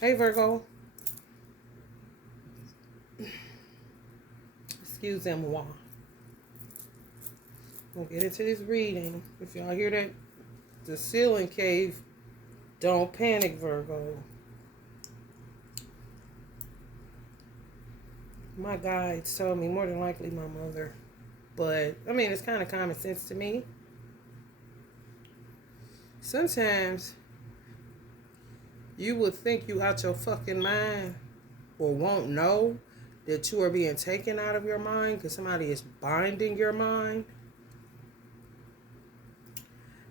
Hey, Virgo. Excusez-moi. We'll get into this reading. If y'all hear that, the ceiling cave, don't panic, Virgo. My guides told me, more than likely my mother. But, I mean, it's kind of common sense to me. Sometimes you would think you out your fucking mind or won't know that you are being taken out of your mind because somebody is binding your mind.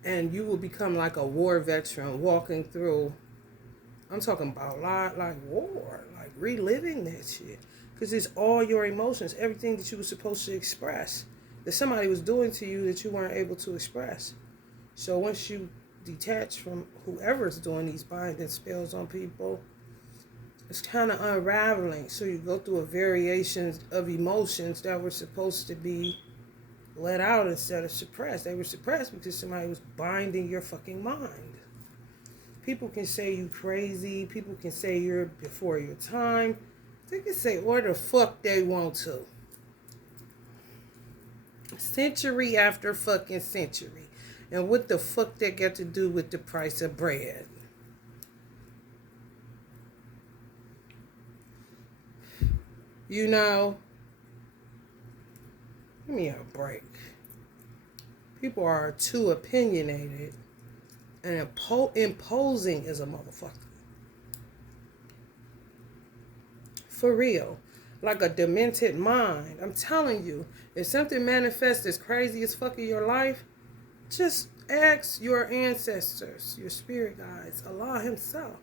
And you will become like a war veteran walking through. I'm talking about a lot like war, like reliving that shit. Because it's all your emotions, everything that you were supposed to express, that somebody was doing to you that you weren't able to express. So once you detach from whoever's doing these binding spells on people, it's kind of unraveling. So you go through a variation of emotions that were supposed to be let out instead of suppressed. They were suppressed because somebody was binding your fucking mind. People can say you crazy. People can say you're before your time. They can say what the fuck they want to. Century after fucking century. And what the fuck that got to do with the price of bread? You know, give me a break. People are too opinionated and imposing as a motherfucker. For real. Like a demented mind. I'm telling you, if something manifests as crazy as fuck in your life, just ask your ancestors, your spirit guides, Allah himself,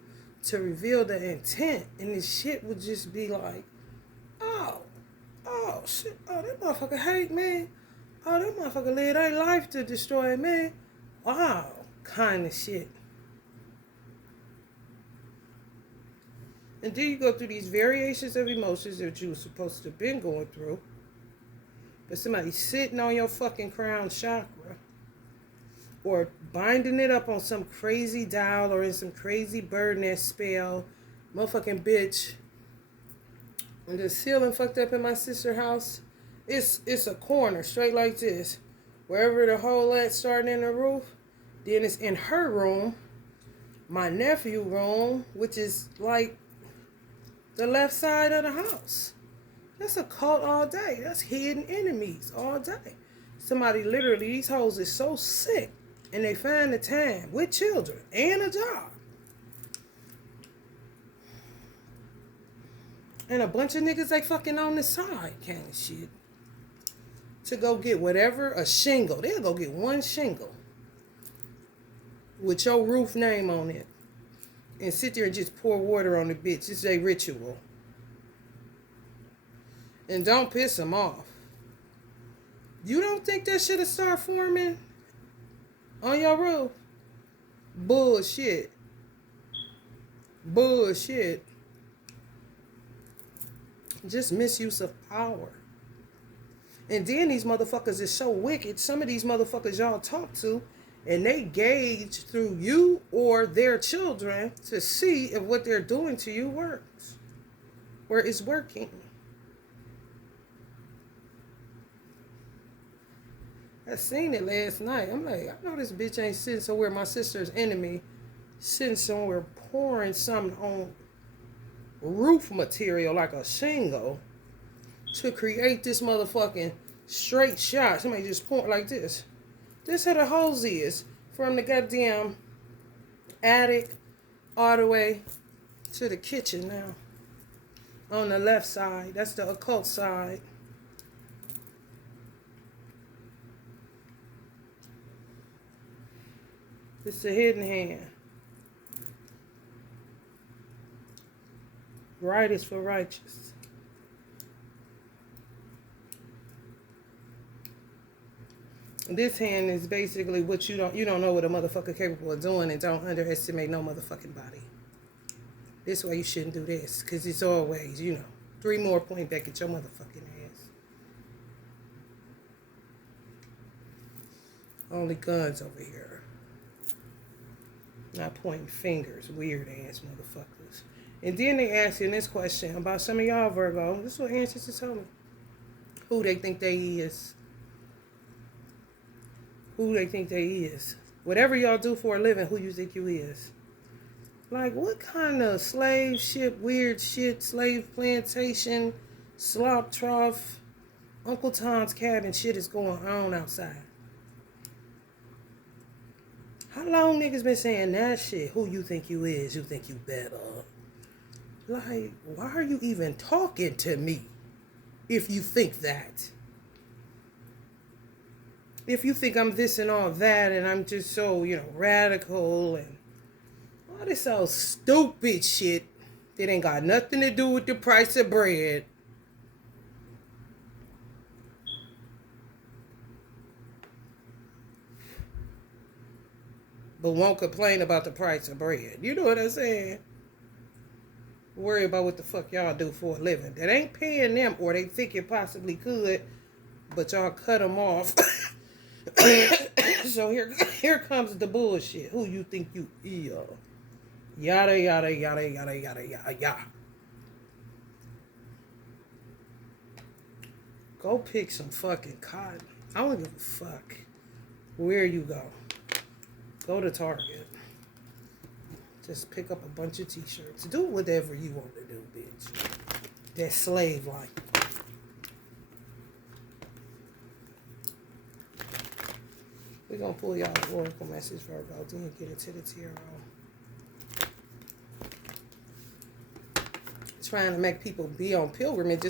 to reveal the intent. And this shit would just be like, oh, shit. Oh, that motherfucker hate me. Oh, that motherfucker live their life to destroy me. Wow. Kind of shit. And then you go through these variations of emotions that you were supposed to have been going through. But somebody's sitting on your fucking crown chakra. Or binding it up on some crazy dial or in some crazy bird nest spell. Motherfucking bitch. And the ceiling fucked up in my sister's house. It's a corner straight like this. Wherever the hole at starting in the roof. Then it's in her room. My nephew room. Which is like the left side of the house. That's a cult all day. That's hidden enemies all day. Somebody literally, these hoes is so sick. And they find the time with children and a job. And a bunch of niggas they fucking on the side kind of shit. To go get whatever, a shingle. They'll go get one shingle. With your roof name on it. And sit there and just pour water on the bitch. It's a ritual. And don't piss them off. You don't think that shit'll start forming on your roof? Bullshit. Bullshit. Just misuse of power. And then these motherfuckers is so wicked. Some of these motherfuckers y'all talk to, and they gauge through you or their children to see if what they're doing to you works. Or is working. I seen it last night. I'm like, I know this bitch ain't sitting somewhere, my sister's enemy, sitting somewhere pouring something on roof material like a shingle to create this motherfucking straight shot. Somebody just point like this. This how the hose is from the goddamn attic all the way to the kitchen now. On the left side. That's the occult side. It's the hidden hand. Right is for righteous. This hand is basically what you don't know what a motherfucker capable of doing, and don't underestimate no motherfucking body. This way you shouldn't do this, because it's always, 3 more point back at your motherfucking ass. Only guns over here. Not pointing fingers, weird ass motherfuckers. And then they asking this question about some of y'all Virgo. This is what ancestors told me. Who they think they is. Who they think they is. Whatever y'all do for a living, who you think you is. Like, what kind of slave ship, weird shit, slave plantation, slop trough, Uncle Tom's cabin shit is going on outside? How long niggas been saying that shit? Who you think you is? You think you better? Like, why are you even talking to me if you think that? If you think I'm this and all that and I'm just so, radical and all this old stupid shit that ain't got nothing to do with the price of bread. But won't complain about the price of bread. You know what I'm saying? Worry about what the fuck y'all do for a living. That ain't paying them, or they think it possibly could, but y'all cut them off. So here comes the bullshit. Who you think you is? Yada, yada, yada, yada, yada, yada, yada. Go pick some fucking cotton. I don't give a fuck where you go. Go to Target. Just pick up a bunch of t-shirts. Do whatever you want to do, bitch. That slave life. We're going to pull y'all the oracle message, Virgo. Then get into the tarot. Trying to make people be on pilgrimage.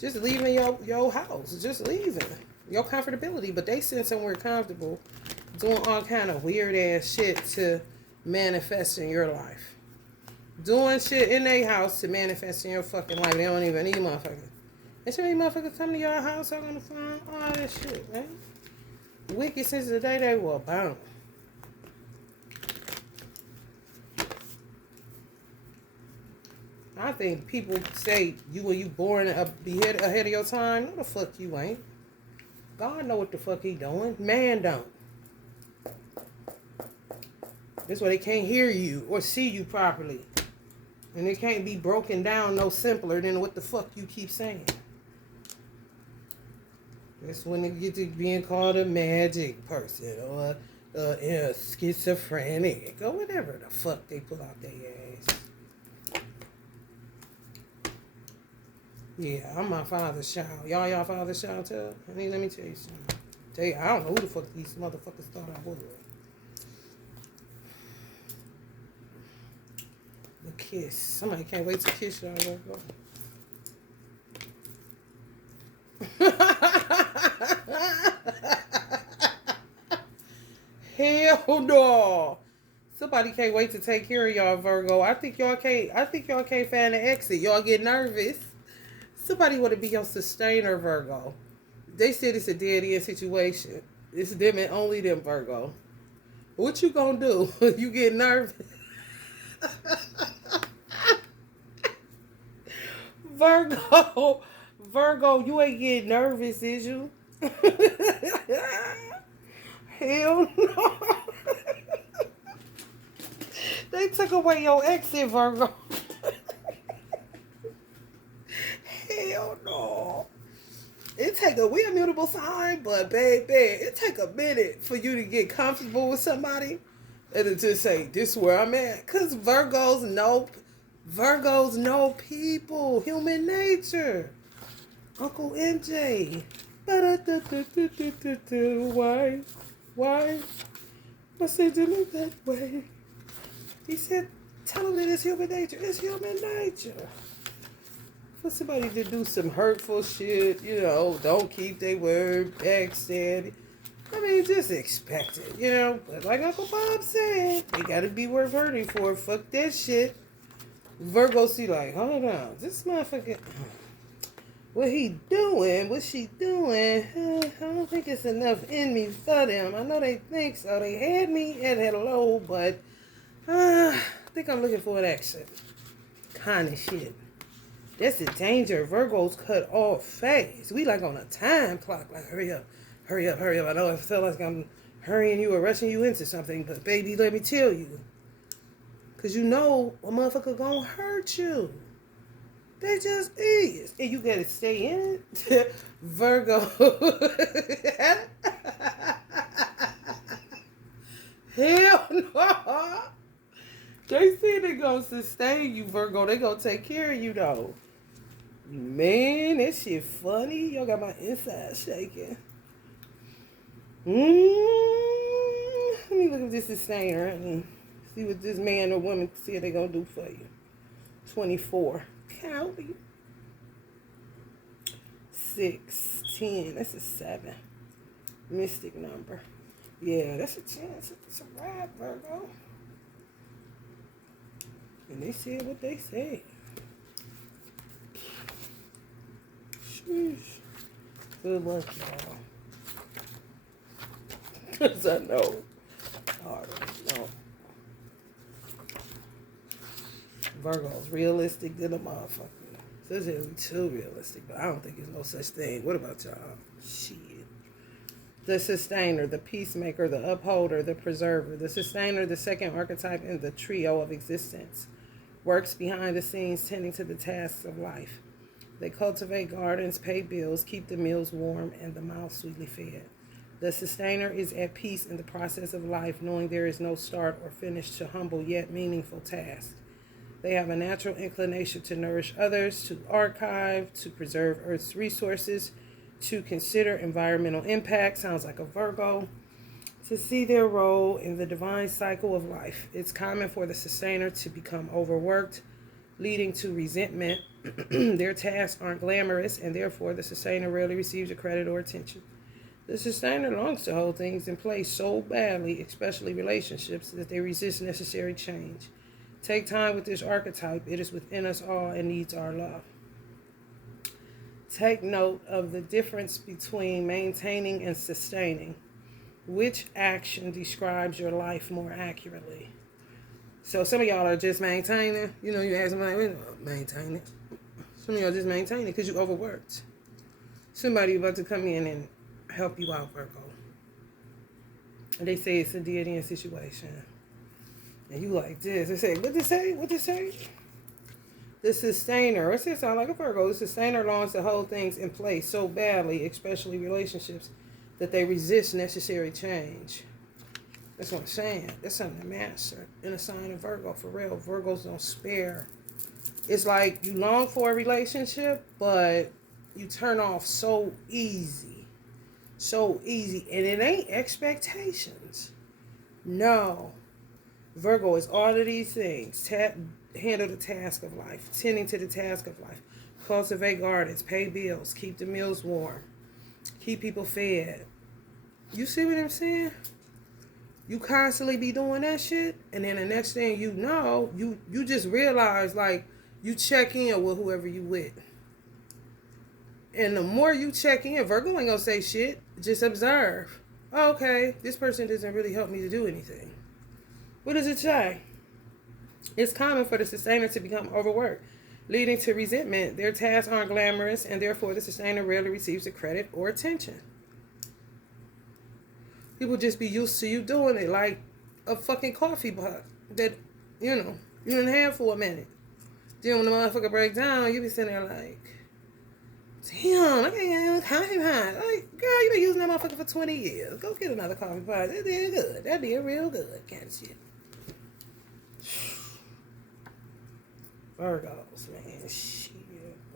Just leaving your house. Just leaving. Your comfortability. But they sitting somewhere comfortable. Doing all kind of weird ass shit to manifest in your life. Doing shit in their house to manifest in your fucking life. They don't even need motherfuckers. There's so many motherfuckers coming to your house talking on the phone. All that shit, man. Wicked since the day they were born. I think people say you born ahead of your time. No, the fuck you ain't. God know what the fuck he doing. Man don't. That's why they can't hear you or see you properly. And it can't be broken down no simpler than what the fuck you keep saying. That's when they get to being called a magic person or schizophrenic or whatever the fuck they put out their ass. Yeah, I'm my father's child. Y'all father's child too? I mean, let me tell you something. I don't know who the fuck these motherfuckers thought I was. A kiss. Somebody can't wait to kiss y'all. Hell no. Somebody can't wait to take care of y'all, Virgo. I think y'all can't find the exit. Y'all get nervous. Somebody want to be your sustainer, Virgo. They said it's a dead end situation. It's them and only them, Virgo. What you gonna do? You get nervous? Virgo, you ain't getting nervous, is you? Hell no. They took away your exit, Virgo. Hell no. We a mutable sign, but baby, it take a minute for you to get comfortable with somebody and to just say, this is where I'm at. Because Virgos know people, human nature. Uncle MJ. Why? What's it to look that way? He said, tell him that it's human nature. It's human nature. For somebody to do some hurtful shit, don't keep their word, backstab. I mean, just expect it, But like Uncle Bob said, they gotta be worth hurting for. Fuck that shit. Virgo see like, hold on, this motherfucker, what he doing, what she doing, I don't think it's enough in me for them. I know they think so. They had me at hello, but I think I'm looking for an exit. Kind of shit. That's the danger. Virgos cut off fast. We like on a time clock. Like, hurry up. I know I feel like I'm hurrying you or rushing you into something, but baby, let me tell you. Because you know a motherfucker gonna hurt you. They just is. And you gotta stay in it. Virgo. Hell no. They say they gonna sustain you, Virgo. They gonna take care of you, though. Man, that shit funny. Y'all got my inside shaking. Let me look at this sustainer and see what this man or woman say they gonna do for you. 24. County. 6, 10. That's a 7. Mystic number. Yeah, that's a chance. It's a ride, Virgo. And they said what they said. Sheesh. Good luck, y'all. Because I know. I already know. Virgo's realistic than a motherfucker. This isn't too realistic, but I don't think there's no such thing. What about y'all? Shit. The sustainer, the peacemaker, the upholder, the preserver. The sustainer, the second archetype in the trio of existence, works behind the scenes tending to the tasks of life. They cultivate gardens, pay bills, keep the meals warm, and the mouth sweetly fed. The sustainer is at peace in the process of life, knowing there is no start or finish to humble yet meaningful tasks. They have a natural inclination to nourish others, to archive, to preserve Earth's resources, to consider environmental impact, sounds like a Virgo, to see their role in the divine cycle of life. It's common for the sustainer to become overworked, leading to resentment. Their tasks aren't glamorous, and therefore the sustainer rarely receives the credit or attention. The sustainer longs to hold things in place so badly, especially relationships, that they resist necessary change. Take time with this archetype. It is within us all and needs our love. Take note of the difference between maintaining and sustaining. Which action describes your life more accurately? So some of y'all are just maintaining. You know, you ask them, like, maintain it. Some of y'all just maintain it because you overworked. Somebody about to come in and help you out, Virgo. And they say it's a dead-end situation. And you like this. They say, what they say? What they say? The sustainer. What's it sound like a Virgo? The sustainer longs to hold things in place so badly, especially relationships, that they resist necessary change. That's what I'm saying. That's something to master in a sign of Virgo, for real. Virgos don't spare. It's like you long for a relationship, but you turn off so easy. So easy. And it ain't expectations. No. Virgo is all of these things. Handle the task of life. Tending to the task of life. Cultivate gardens. Pay bills. Keep the meals warm. Keep people fed. You see what I'm saying? You constantly be doing that shit, and then the next thing you know, you just realize, like, you check in with whoever you with. And the more you check in, Virgo ain't gonna say shit. Just observe. Oh, okay, this person doesn't really help me to do anything. What does it say? It's common for the sustainer to become overworked, leading to resentment. Their tasks aren't glamorous, and therefore the sustainer rarely receives the credit or attention. People just be used to you doing it like a fucking coffee pot that, you know, you didn't have for a minute. Then when the motherfucker break down, you be sitting there like, damn, I can't get a coffee pot. Like, girl, you been using that motherfucker for 20 years. Go get another coffee pot. That did good. That did real good kind of shit. Virgos, man, shit.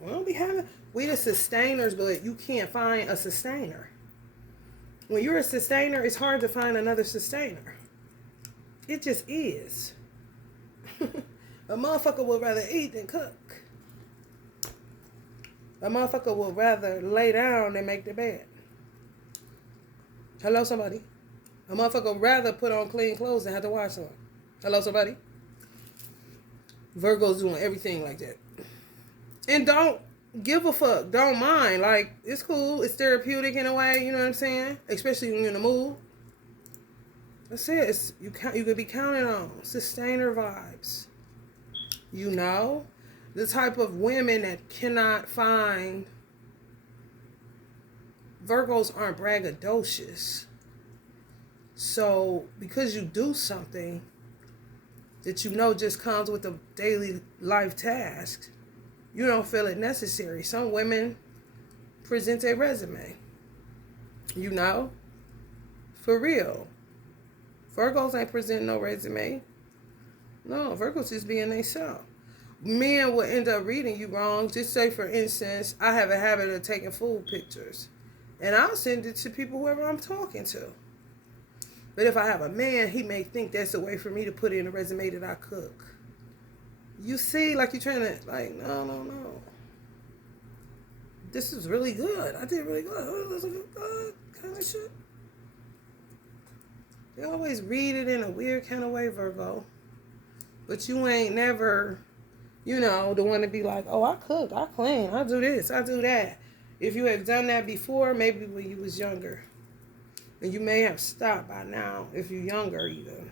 We don't be having, we the sustainers, but you can't find a sustainer. When you're a sustainer, it's hard to find another sustainer. It just is. A motherfucker would rather eat than cook. A motherfucker would rather lay down than make the bed. Hello, somebody. A motherfucker would rather put on clean clothes than have to wash them. Hello, somebody. Virgo's doing everything like that. And don't give a fuck. Don't mind. Like, it's cool. It's therapeutic in a way. You know what I'm saying? Especially when you're in the mood. That's it. You could be counting on sustainer vibes. You know? The type of women that cannot find. Virgos aren't braggadocious. So, because you do something, that you know just comes with the daily life tasks, you don't feel it necessary. Some women present a resume. You know? For real. Virgos ain't presenting no resume. No, Virgos just being themselves. Men will end up reading you wrong. Just say, for instance, I have a habit of taking food pictures. And I'll send it to people, whoever I'm talking to. But if I have a man, he may think that's a way for me to put in a resume that I cook. You see, like you're trying to, like, no. This is really good. I did really good. This is good kind of shit. They always read it in a weird kind of way, Virgo. But you ain't never, the one to be like, oh, I cook, I clean, I do this, I do that. If you have done that before, maybe when you was younger. And you may have stopped by now if you're younger even.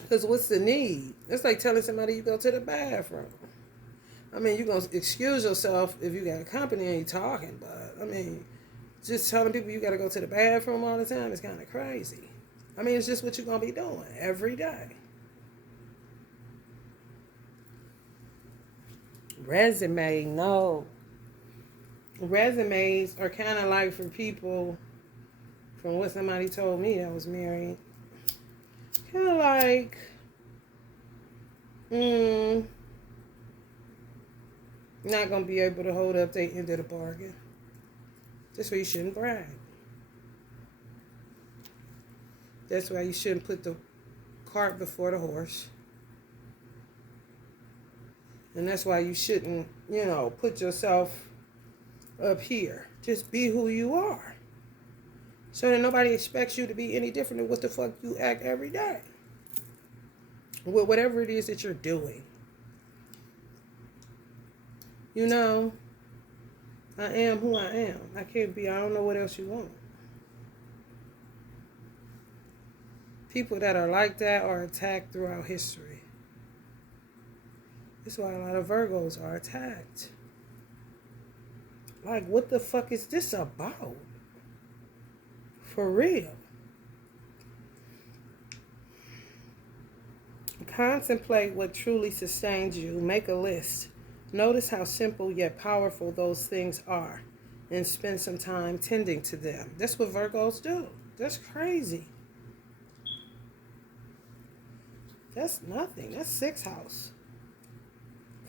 Because what's the need? It's like telling somebody you go to the bathroom. I mean, you're going to excuse yourself if you got company and you're talking. But, I mean, just telling people you got to go to the bathroom all the time is kind of crazy. I mean, it's just what you're going to be doing every day. Resume, no. Resumes are kind of like for people, from what somebody told me that was married, kind of like, not going to be able to hold up their end of the bargain. That's why you shouldn't brag. That's why you shouldn't put the cart before the horse. And that's why you shouldn't, put yourself up here. Just be who you are. So that nobody expects you to be any different than what the fuck you act every day. With whatever it is that you're doing. I am who I am. I can't be, I don't know what else you want. People that are like that are attacked throughout history. That's why a lot of Virgos are attacked. Like, what the fuck is this about? For real. Contemplate what truly sustains you. Make a list. Notice how simple yet powerful those things are. And spend some time tending to them. That's what Virgos do. That's crazy. That's nothing. That's 6th house.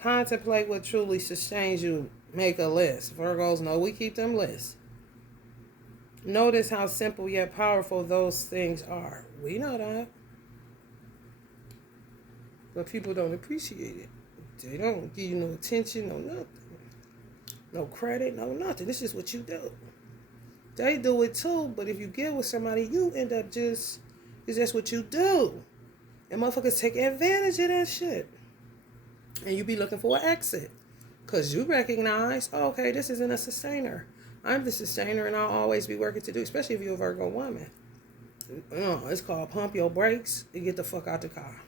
Contemplate what truly sustains you. Make a list. Virgos know we keep them lists. Notice how simple yet powerful those things are. We know that. But people don't appreciate it. They don't give you no attention, no nothing. No credit, no nothing. This is what you do. They do it too, but if you get with somebody, you end up it's just what you do. And motherfuckers take advantage of that shit. And you be looking for an exit. Because you recognize, okay, this isn't a sustainer. I'm the sustainer and I'll always be working to do, especially if you're a Virgo woman. It's called pump your brakes and get the fuck out the car.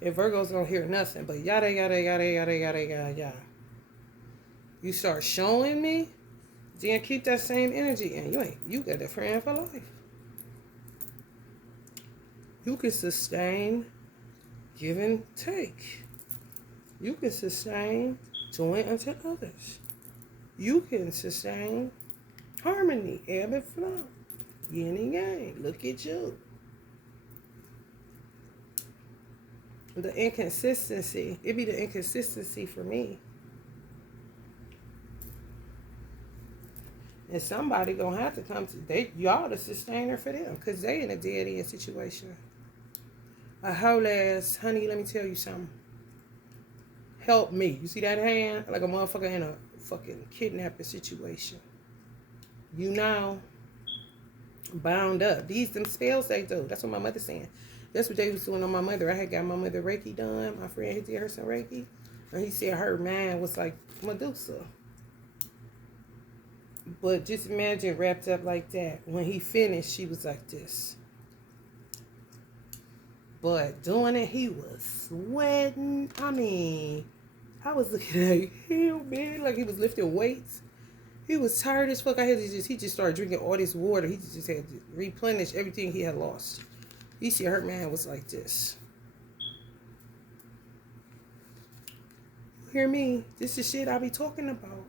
If Virgos don't hear nothing but yada, yada, yada, yada, yada, yada, yada. You start showing me, then keep that same energy and you got a friend for life. You can sustain, give and take. You can sustain doing unto others. You can sustain harmony, ebb and flow, yin and yang. Look at you. The inconsistency, it be the inconsistency for me. And somebody gonna have to come to y'all the sustainer for them, because they in a dead end situation. A whole ass, honey, let me tell you something. Help me. You see that hand? Like a motherfucker in a fucking kidnapping situation. Bound up. These them spells they do. That's what my mother's saying. That's what they was doing on my mother. I had got my mother Reiki done. My friend had did her some Reiki. And he said her man was like Medusa. But just imagine wrapped up like that. When he finished, she was like this. But doing it, he was sweating. I mean, I was looking at him, man, like he was lifting weights. He was tired as fuck. He just started drinking all this water. He just had to replenish everything he had lost. You see, her man was like this. You hear me? This is shit I be talking about.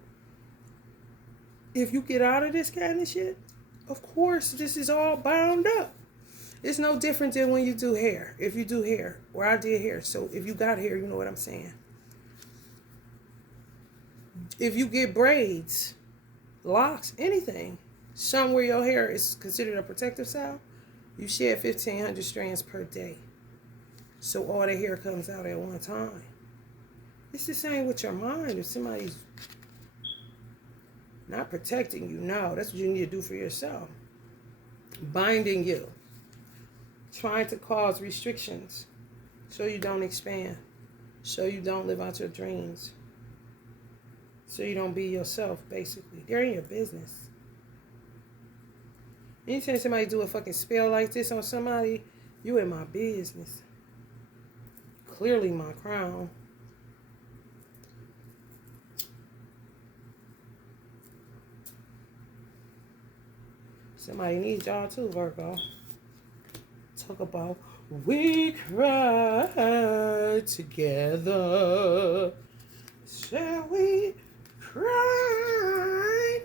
If you get out of this kind of shit, of course, this is all bound up. It's no different than when you do hair. If you do hair, or I did hair. So if you got hair, you know what I'm saying. If you get braids, locks, anything, somewhere your hair is considered a protective style, you shed 1,500 strands per day. So all the hair comes out at one time. It's the same with your mind. If somebody's not protecting you, no, that's what you need to do for yourself. Binding you. Trying to cause restrictions so you don't expand. So you don't live out your dreams. So you don't be yourself, basically. They're in your business. Anytime somebody do a fucking spell like this on somebody, you in my business. Clearly my crown. Somebody needs y'all too, Virgo. Talk about we cry together. Shall we cry,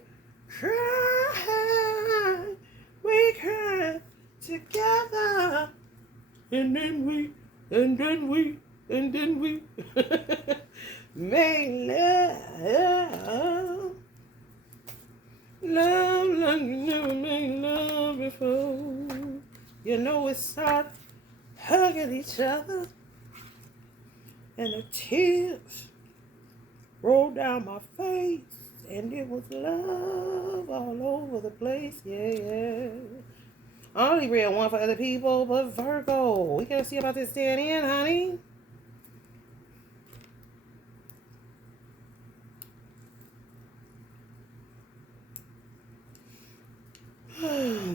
cry, we cry together. And then we make love. Love like you never made love before. You know it's hard hugging each other. And the tears rolled down my face. And it was love all over the place. Yeah. I only read one for other people, but Virgo. We gotta see about this dead end, honey.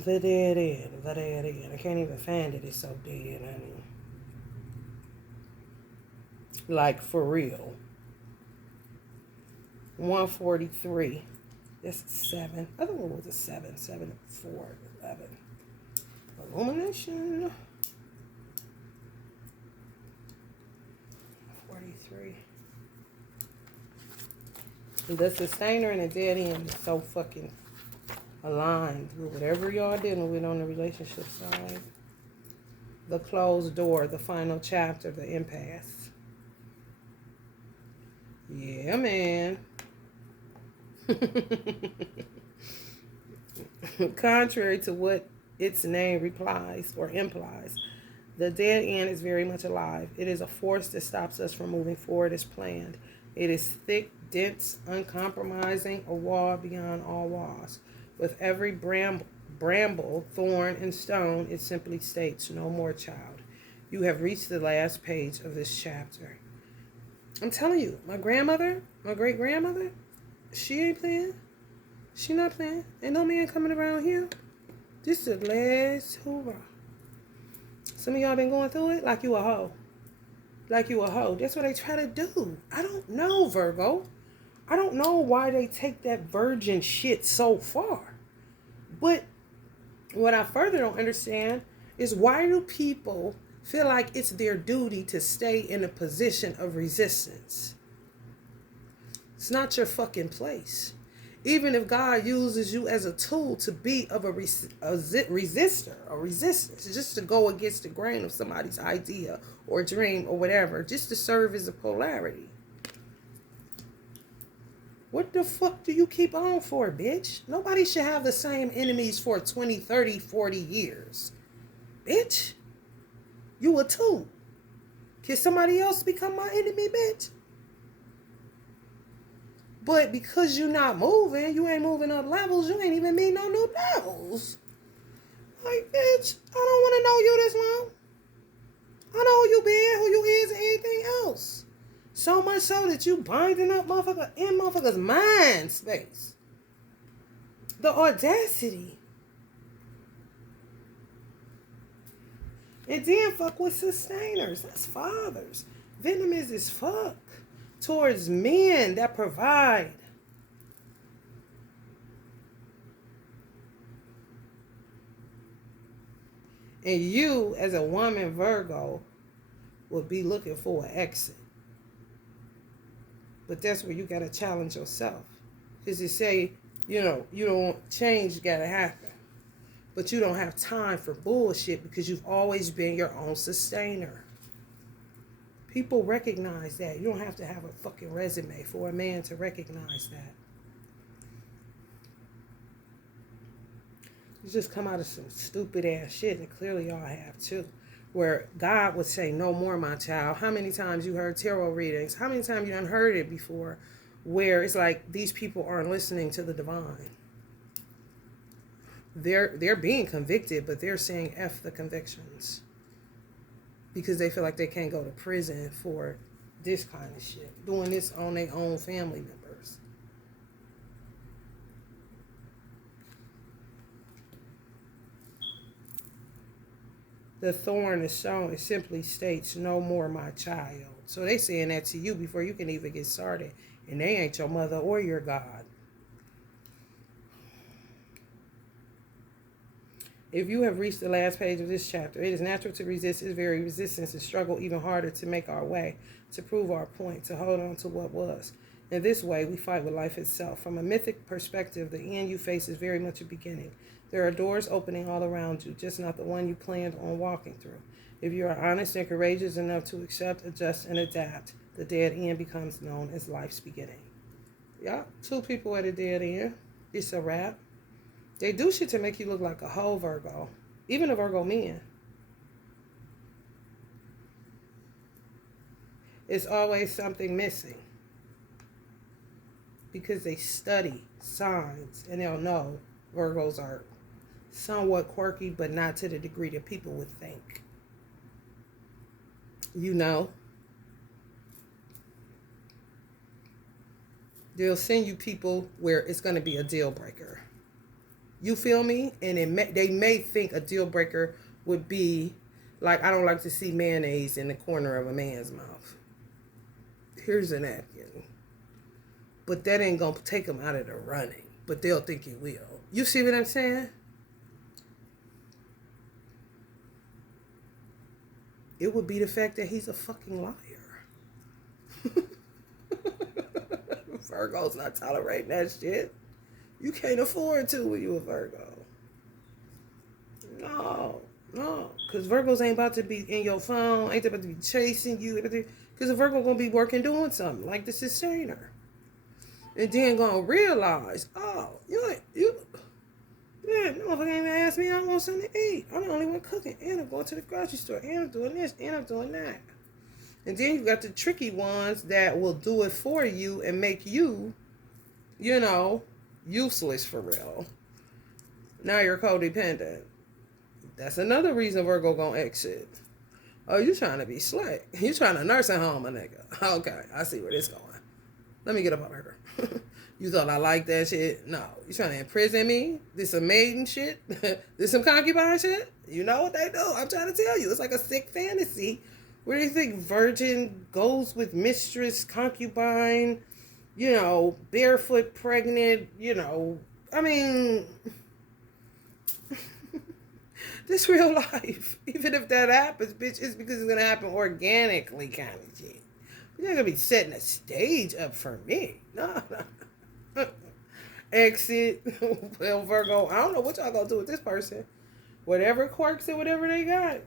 The dead end. I can't even find it. It's so dead, honey. Like, for real. 143. That's 7. I think it was a 7. 7, 4, 11. Illumination. 43. The sustainer and the dead end is so fucking aligned with whatever y'all dealing with on the relationship side. The closed door, the final chapter, the impasse. Yeah, man. Contrary to what its name implies, the dead end is very much alive. It is a force that stops us from moving forward as planned. It is thick, dense, uncompromising, a wall beyond all walls. With every bramble, thorn, and stone, it simply states, no more, child. You have reached the last page of this chapter. I'm telling you, my great-grandmother, she ain't playing. She not playing. Ain't no man coming around here. This is the last hurrah. Some of y'all been going through it like you a hoe. Like you a hoe. That's what they try to do. I don't know, Virgo. I don't know why they take that virgin shit so far. But what I further don't understand is why do people feel like it's their duty to stay in a position of resistance? It's not your fucking place. Even if God uses you as a tool to be of a resistor or resistance, just to go against the grain of somebody's idea or dream or whatever, just to serve as a polarity. What the fuck do you keep on for, bitch? Nobody should have the same enemies for 20, 30, 40 years. Bitch, you a tool. Can somebody else become my enemy, bitch? But because you're not moving, you ain't moving up levels, you ain't even meeting no new levels. Like, bitch, I don't want to know you this long. I know who you been, who you is, and anything else. So much so that you binding up motherfuckers' mind space. The audacity. And then fuck with sustainers. That's fathers. Venomous as fuck towards men that provide. And you, as a woman, Virgo, would be looking for an exit. But that's where you got to challenge yourself. Because you say, you don't change got to happen. But you don't have time for bullshit because you've always been your own sustainer. People recognize that. You don't have to have a fucking resume for a man to recognize that. You just come out of some stupid ass shit, and clearly y'all have too. Where God would say, "No more, my child." How many times you heard tarot readings? How many times you done heard it before? Where it's like these people aren't listening to the divine. They're being convicted, but they're saying F the convictions. Because they feel like they can't go to prison for this kind of shit. Doing this on their own family members. The thorn is shown. It simply states, "No more, my child." So they saying that to you before you can even get started. And they ain't your mother or your God. If you have reached the last page of this chapter, it is natural to resist this very resistance and struggle even harder to make our way, to prove our point, to hold on to what was. In this way, we fight with life itself. From a mythic perspective, the end you face is very much a beginning. There are doors opening all around you, just not the one you planned on walking through. If you are honest and courageous enough to accept, adjust, and adapt, the dead end becomes known as life's beginning. Yeah, 2 people at a dead end. It's a wrap. They do shit to make you look like a whole Virgo. Even a Virgo man. It's always something missing. Because they study signs and they'll know Virgos are somewhat quirky, but not to the degree that people would think. They'll send you people where it's going to be a deal breaker. You feel me? And they may think a deal breaker would be like, I don't like to see mayonnaise in the corner of a man's mouth. Here's a napkin. But that ain't going to take them out of the running. But they'll think it will. You see what I'm saying? It would be the fact that he's a fucking liar. Virgo's not tolerating that shit. You can't afford to when you a Virgo. No. Because Virgos ain't about to be in your phone. Ain't about to be chasing you. Because a Virgo going to be working doing something like the sustainer. And then going to realize, man, no motherfucker ain't even asked me I want something to eat. I'm the only one cooking. And I'm going to the grocery store. And I'm doing this. And I'm doing that. And then you got the tricky ones that will do it for you and make you, useless for real. Now you're codependent. That's another reason Virgo gonna exit. Oh, you trying to be slick. You trying to nursing home, a nigga. Okay, I see where this going. Let me get up out of here. You thought I liked that shit? No. You trying to imprison me? This some maiden shit? This some concubine shit? You know what they do. I'm trying to tell you. It's like a sick fantasy. Where do you think virgin goes with mistress, concubine, barefoot, pregnant, this real life. Even if that happens, bitch, it's because it's going to happen organically kind of shit. You're not going to be setting a stage up for me. No. Exit. Well, Virgo, I don't know what y'all going to do with this person. Whatever quirks and whatever they got.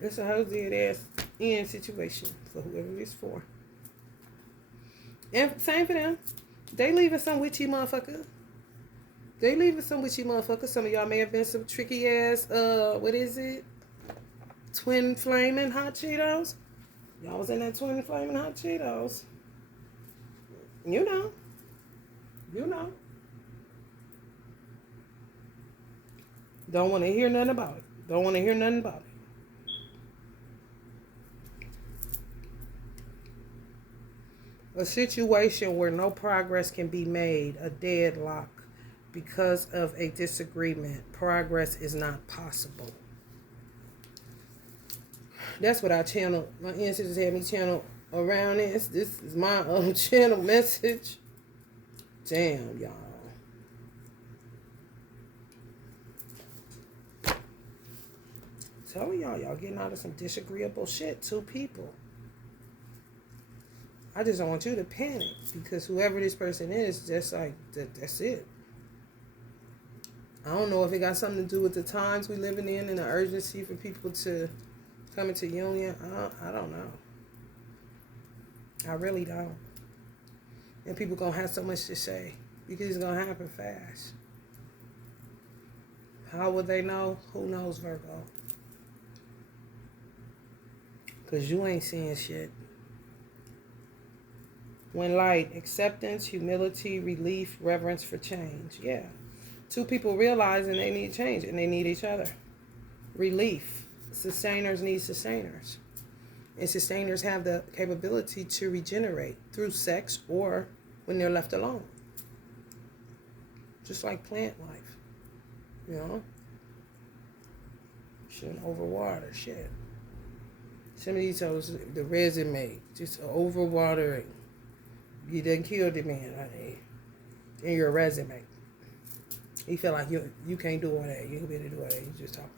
It's a whole dead ass end situation for whoever it's for. And same for them. They leaving some witchy motherfucker. Some of y'all may have been some tricky ass, what is it? Twin flaming hot Cheetos. Y'all was in that twin flaming hot Cheetos. You know. Don't want to hear nothing about it. A situation where no progress can be made, a deadlock, because of a disagreement. Progress is not possible. That's what I channel. My ancestors had me channel around this. This is my own channel message. Damn, y'all. telling y'all getting out of some disagreeable shit. 2 people. I just don't want you to panic because whoever this person is, just like that's it. I don't know if it got something to do with the times we living in and the urgency for people to come into union. I don't know. I really don't. And people gonna have so much to say because it's gonna happen fast. How would they know? Who knows, Virgo? Because you ain't seeing shit. When light, acceptance, humility, relief, reverence for change. Yeah. 2 people realizing they need change and they need each other. Relief. Sustainers need sustainers. And sustainers have the capability to regenerate through sex or when they're left alone. Just like plant life. You know? Shouldn't overwater shit. Some of these toes, the resume, just overwatering. You done killed the man, honey. In your resume. He feel like you can't do all that. You ain't better do all that. You just talk.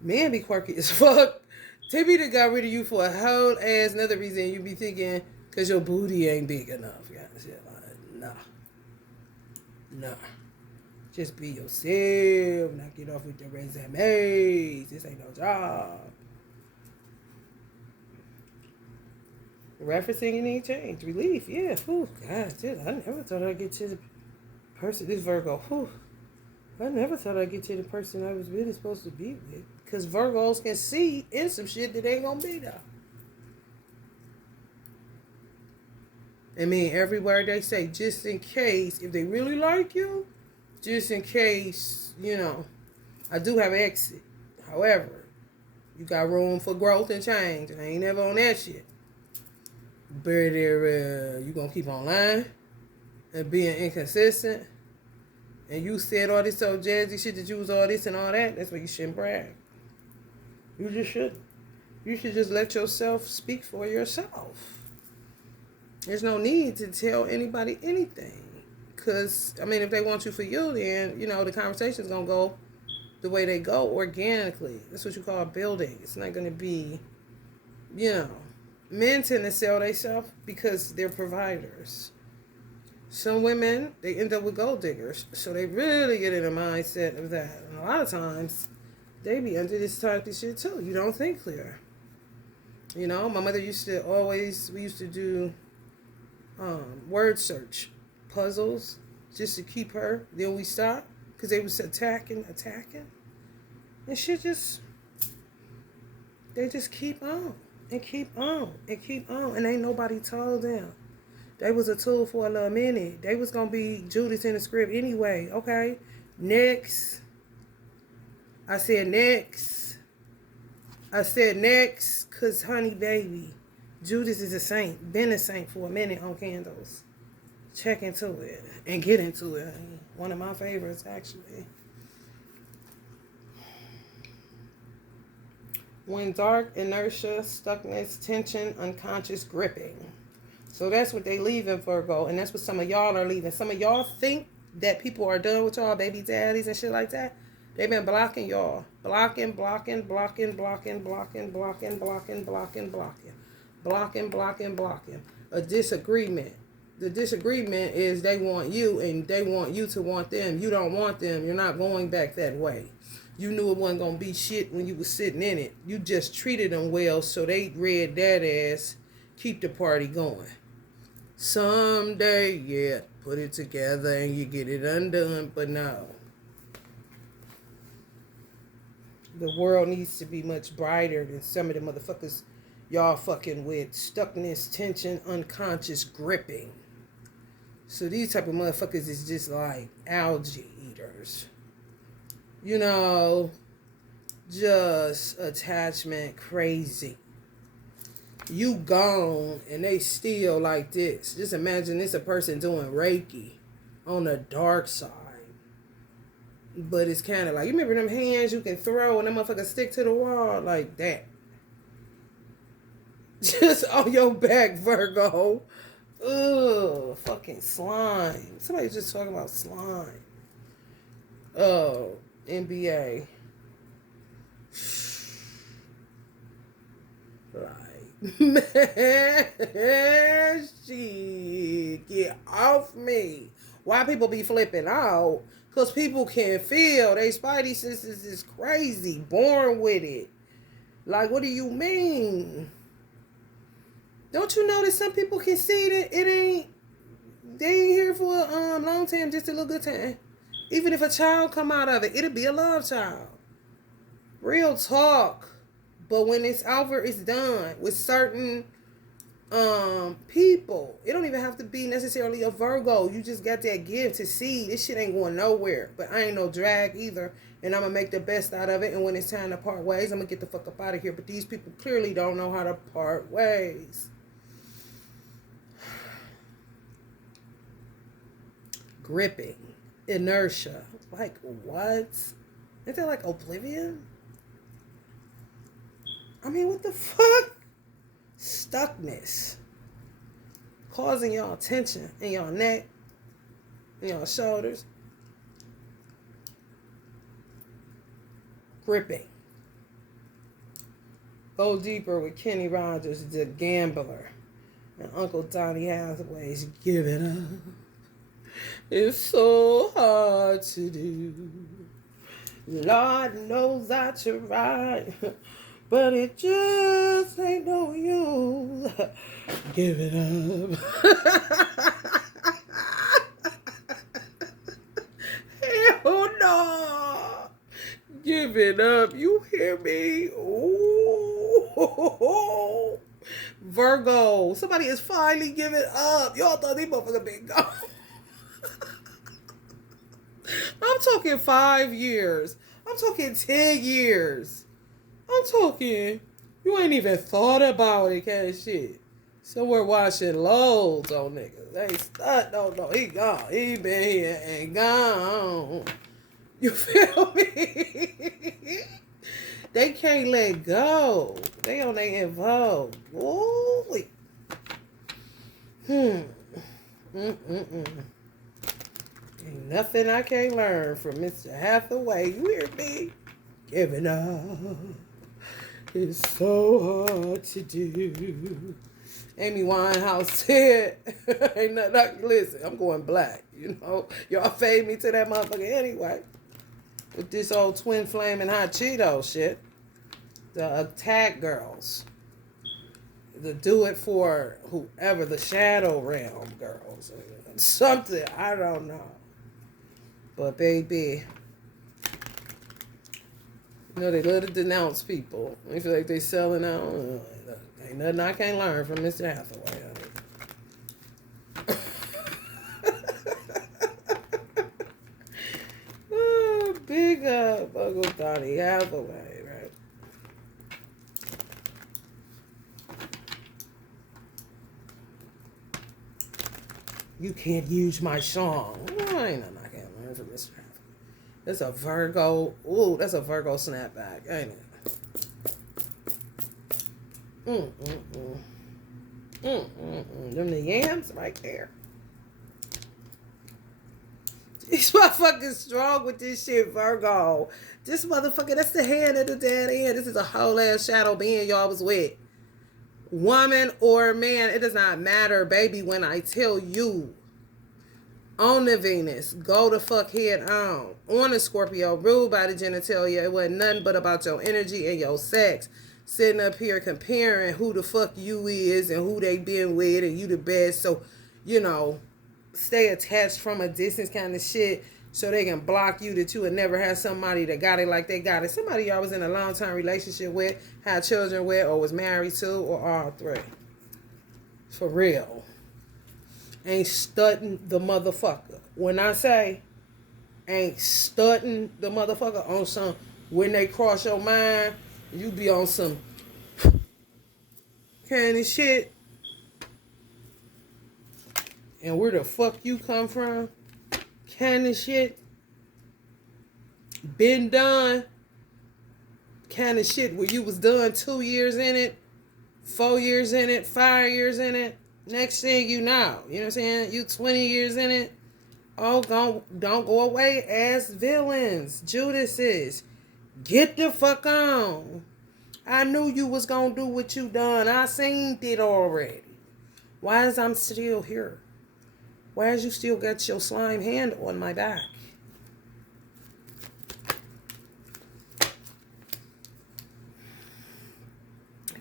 Men be quirky as fuck. They be done got rid of you for a whole ass another reason. You be thinking, because your booty ain't big enough. Guys. Like, nah. Just be yourself. Knock it off with the resumes. This ain't no job. Referencing you need change. Relief. Yeah. Whew. God, shit. I never thought I'd get to the person. This Virgo. Whew. I never thought I'd get to the person I was really supposed to be with. Because Virgos can see in some shit that ain't gonna be there. I mean, everywhere they say, just in case, if they really like you, just in case, I do have an exit. However, you got room for growth and change. And I ain't never on that shit. But you gonna keep on lying and being inconsistent. And you said all this so jazzy shit that you was all this and all that. That's why you shouldn't brag. You just shouldn't. You should just let yourself speak for yourself. There's no need to tell anybody anything. Because, if they want you for you, then, the conversation's going to go the way they go organically. That's what you call building. It's not going to be, Men tend to sell themselves because they're providers. Some women, they end up with gold diggers. So they really get in a mindset of that. And a lot of times, they be under this type of shit too. You don't think clear. My mother we used to do word search puzzles just to keep her. Then we stopped because they was attacking. And they just keep on and keep on and keep on. And ain't nobody told them. They was a tool for a little minute. They was going to be Judas in the script anyway. Okay. Next. I said next because, honey, baby, Judas is a saint. Been a saint for a minute on candles. Check into it and get into it. One of my favorites, actually. When dark, inertia, stuckness, tension, unconscious gripping. So that's what they leaving, Virgo. And that's what some of y'all are leaving. Some of y'all think that people are done with y'all, baby daddies and shit like that. They've been blocking y'all. Blocking. A disagreement. The disagreement is they want you and they want you to want them. You don't want them. You're not going back that way. You knew it wasn't going to be shit when you was sitting in it. You just treated them well, so they read that as keep the party going. Someday, yeah, put it together and you get it undone, but no. The world needs to be much brighter than some of the motherfuckers y'all fucking with. Stuckness, tension, unconscious gripping. So these type of motherfuckers is just like algae eaters. Just attachment crazy. You gone and they still like this. Just imagine this a person doing Reiki on the dark side. But it's kind of like, you remember them hands you can throw and them motherfuckers stick to the wall like that. Just on your back, Virgo. Ugh, fucking slime. Somebody's just talking about slime. Oh, NBA. Man, shit, get off me. Why people be flipping out? Because people can feel. They spidey senses is crazy. Born with it. Like, what do you mean? Don't you know that some people can see that it ain't, they ain't here for a long time, just a little good time. Even if a child come out of it, it'll be a love child. Real talk. But when it's over, it's done. With certain people, it don't even have to be necessarily a Virgo. You just got that gift to see this shit ain't going nowhere. But I ain't no drag either, and I'm gonna make the best out of it. And when it's time to part ways, I'm gonna get the fuck up out of here. But these people clearly don't know how to part ways. Gripping, inertia, like what? Isn't that like oblivion? I mean, what the fuck? Stuckness. Causing y'all tension in y'all neck, in y'all shoulders. Gripping. Go deeper with Kenny Rogers, the gambler. And Uncle Donny Hathaway's Give It Up. It's so hard to do. Lord knows I tried. But it just ain't no use. Give it up. Hell no. Give it up. You hear me? Ooh. Virgo. Somebody is finally giving up. Y'all thought these motherfuckers been gone. I'm talking 5 years. I'm talking 10 years. I'm talking, you ain't even thought about it, kind of shit. So we're watching loads on niggas. They stuck, no, he gone. He been here and gone. You feel me? They can't let go. They on their involved. Ooh. Ain't nothing I can't learn from Mr. Hathaway. You hear me? Giving up. It's so hard to do. Amy Winehouse said, ain't nothing I can listen. I'm going black. You know, y'all fade me to that motherfucker anyway. With this old twin flame and hot Cheeto shit. The attack girls. The do it for whoever, the shadow realm girls. Something, I don't know. But baby, you know, they love to denounce people. They feel like they selling out. Ain't nothing I can't learn from Mr. Hathaway. Oh, big up Uncle Donny Hathaway, right? You can't use my song. Well, ain't nothing I can't learn from Mr. Hathaway. That's a Virgo. Ooh, that's a Virgo snapback, ain't it? Them the yams right there. These motherfuckers strong with this shit, Virgo. This motherfucker, that's the hand of the dead end. This is a whole ass shadow being y'all was with. Woman or man, it does not matter, baby, when I tell you. On the Venus, go the fuck head on. On the Scorpio, ruled by the genitalia. It wasn't nothing but about your energy and your sex. Sitting up here comparing who the fuck you is and who they been with and you the best. So, you know, stay attached from a distance kind of shit so they can block you that you would never have somebody that got it like they got it. Somebody y'all was in a long-term relationship with, had children with, or was married to, or all three. For real. Ain't stunting the motherfucker. When I say ain't stunting the motherfucker on some, when they cross your mind, you be on some kind of shit. And where the fuck you come from? Kind of shit. Been done. Kind of shit where you was done 2 years in it, 4 years in it, 5 years in it. Next thing you know, you know what I'm saying? You 20 years in it. Oh, don't go away as villains, Judases. Get the fuck on. I knew you was gonna do what you done. I seen it already. Why is I'm still here? Why is you still got your slime hand on my back?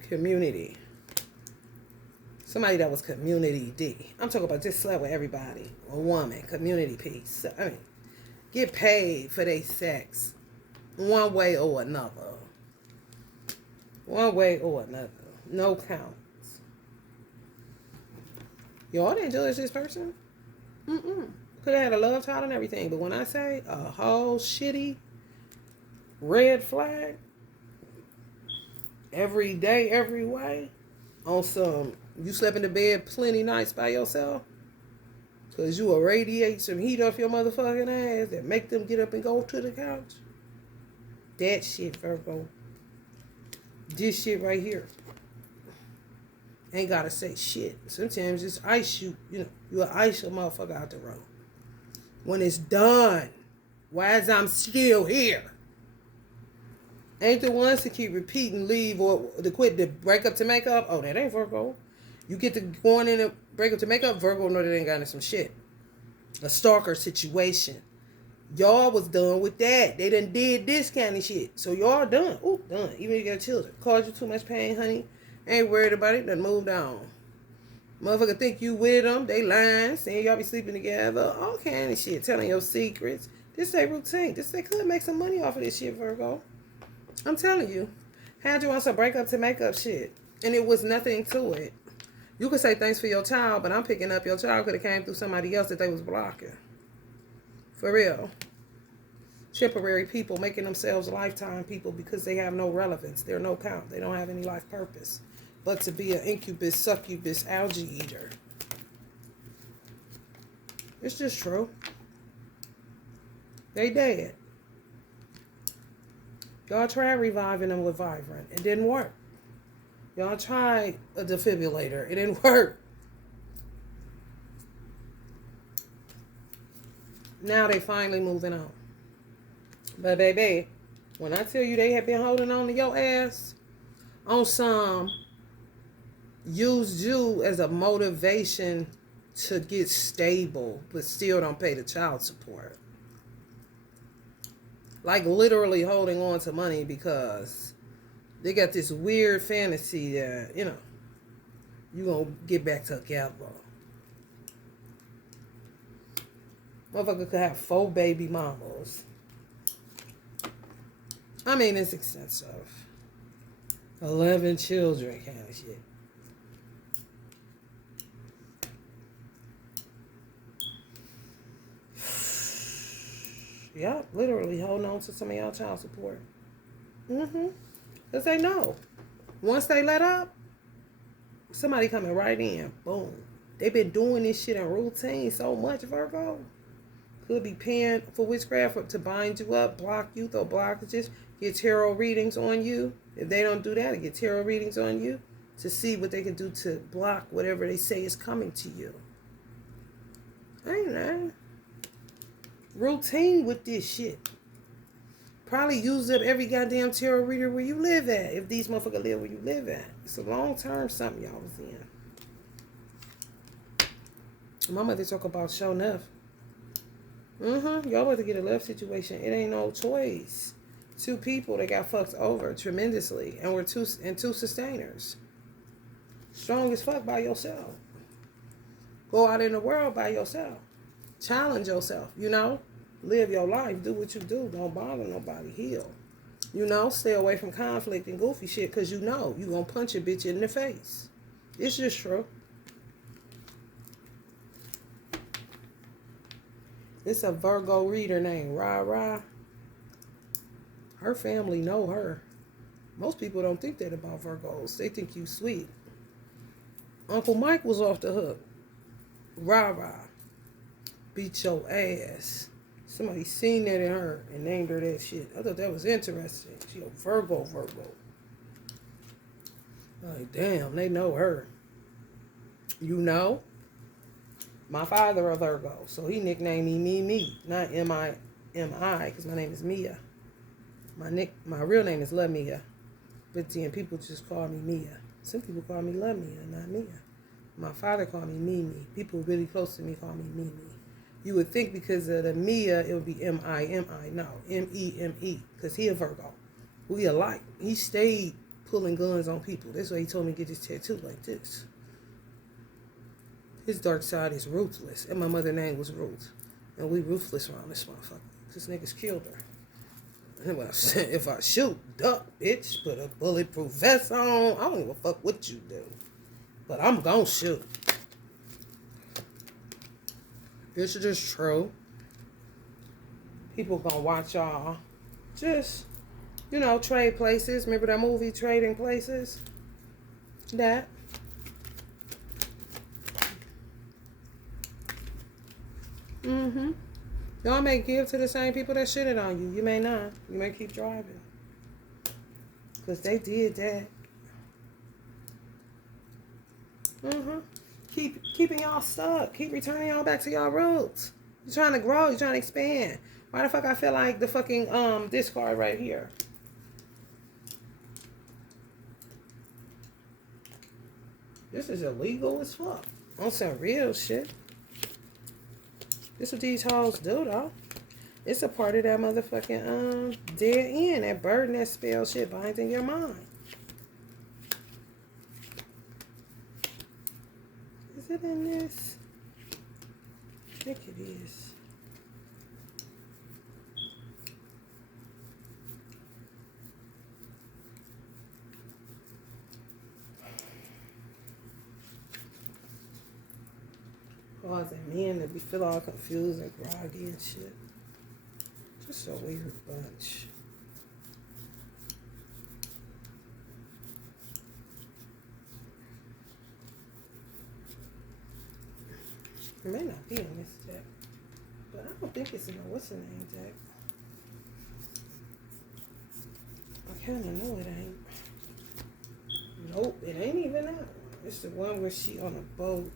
Community. Somebody that was community D. I'm talking about just slept with everybody. A woman. Community piece. I mean, get paid for their sex. One way or another. One way or another. No counts. Y'all didn't judge this person? Could have had a love child and everything. But when I say a whole shitty red flag, every day, every way, on some, you slept in the bed plenty nights by yourself, because you irradiate some heat off your motherfucking ass that make them get up and go to the couch. That shit, Virgo. This shit right here. Ain't gotta say shit. Sometimes just ice you, you ice a motherfucker out the road. When it's done, why is I'm still here? Ain't the ones to keep repeating leave or to quit to break up to make up. Oh, that ain't Virgo. You get to going in and break up to make up. Virgo know that ain't got into some shit. A stalker situation. Y'all was done with that. They done did this kind of shit. So y'all done. Ooh, done. Even if you got children. Caused you too much pain, honey. Ain't worried about it. Done moved on. Motherfucker think you with them. They lying. Saying y'all be sleeping together. All kind of shit. Telling your secrets. This ain't routine. They could make some money off of this shit, Virgo. I'm telling you. Had you on some break up to make up shit. And it was nothing to it. You could say thanks for your child, but I'm picking up your child could have came through somebody else that they was blocking. For real. Temporary people making themselves lifetime people because they have no relevance. They're no count. They don't have any life purpose. But to be an incubus, succubus, algae eater. It's just true. They dead. Y'all tried reviving them with Vibrant. It didn't work. Y'all tried a defibrillator. It didn't work. Now they finally moving on. But baby, when I tell you they have been holding on to your ass on some, used you as a motivation to get stable, but still don't pay the child support. Like literally holding on to money because they got this weird fantasy that, you gonna get back together. Motherfucker could have 4 baby mamas. I mean, it's extensive. 11 children kind of shit. Yep, literally holding on to some of y'all child support. Because they know. Once they let up, somebody coming right in. Boom. They've been doing this shit in routine so much, Virgo. Could be paying for witchcraft to bind you up, block you, throw blockages, get tarot readings on you. If they don't do that, get tarot readings on you to see what they can do to block whatever they say is coming to you. Ain't that routine with this shit? Probably used up every goddamn tarot reader where you live at. If these motherfuckers live where you live at. It's a long term something y'all was in. My mother talk about show enough. Y'all about to get a love situation. It ain't no choice. 2 people that got fucked over tremendously. And we're two sustainers. Strong as fuck by yourself. Go out in the world by yourself. Challenge yourself, Live your life. Do what you do. Don't bother nobody. Heal. Stay away from conflict and goofy shit because you going to punch a bitch in the face. It's just true. It's a Virgo reader named Ra Ra. Her family know her. Most people don't think that about Virgos. They think you sweet. Uncle Mike was off the hook. Ra Ra. Beat your ass. Somebody seen that in her and named her that shit. I thought that was interesting. She a Virgo. Like, damn, they know her. My father a Virgo, so he nicknamed me, not M-I-M-I, because my name is Mia. My real name is La Mia. But then people just call me Mia. Some people call me Love Mia, not Mia. My father called me Mimi. People really close to me call me Mimi. You would think because of the Mia, it would be M-I-M-I. No, M-E-M-E. Because he a Virgo. We alike. He stayed pulling guns on people. That's why he told me to get this tattoo like this. His dark side is ruthless. And my mother's name was Ruth. And we ruthless around this motherfucker. This niggas killed her. If I shoot, duck, bitch. Put a bulletproof vest on. I don't give a fuck what you do. But I'm gonna shoot. This is just true. People gonna watch y'all just, trade places. Remember that movie, Trading Places? That. Mm-hmm. Y'all may give to the same people that shitted on you. You may not. You may keep driving. Because they did that. Mm-hmm. Keeping y'all stuck. Keep returning y'all back to y'all roots. You're trying to grow. You're trying to expand. Why the fuck I feel like the fucking this card right here? This is illegal as fuck. On some real shit. This what these hoes do though. It's a part of that motherfucking dead end. That burden, that spell shit binds in your mind. Is it in this? I think it is. Causing men to feel all confused and groggy and shit. Just a weird bunch. It may not be in this deck, but I don't think it's in the what's the name deck. I kind of know it ain't. Nope, it ain't even that one. It's the one where she on a boat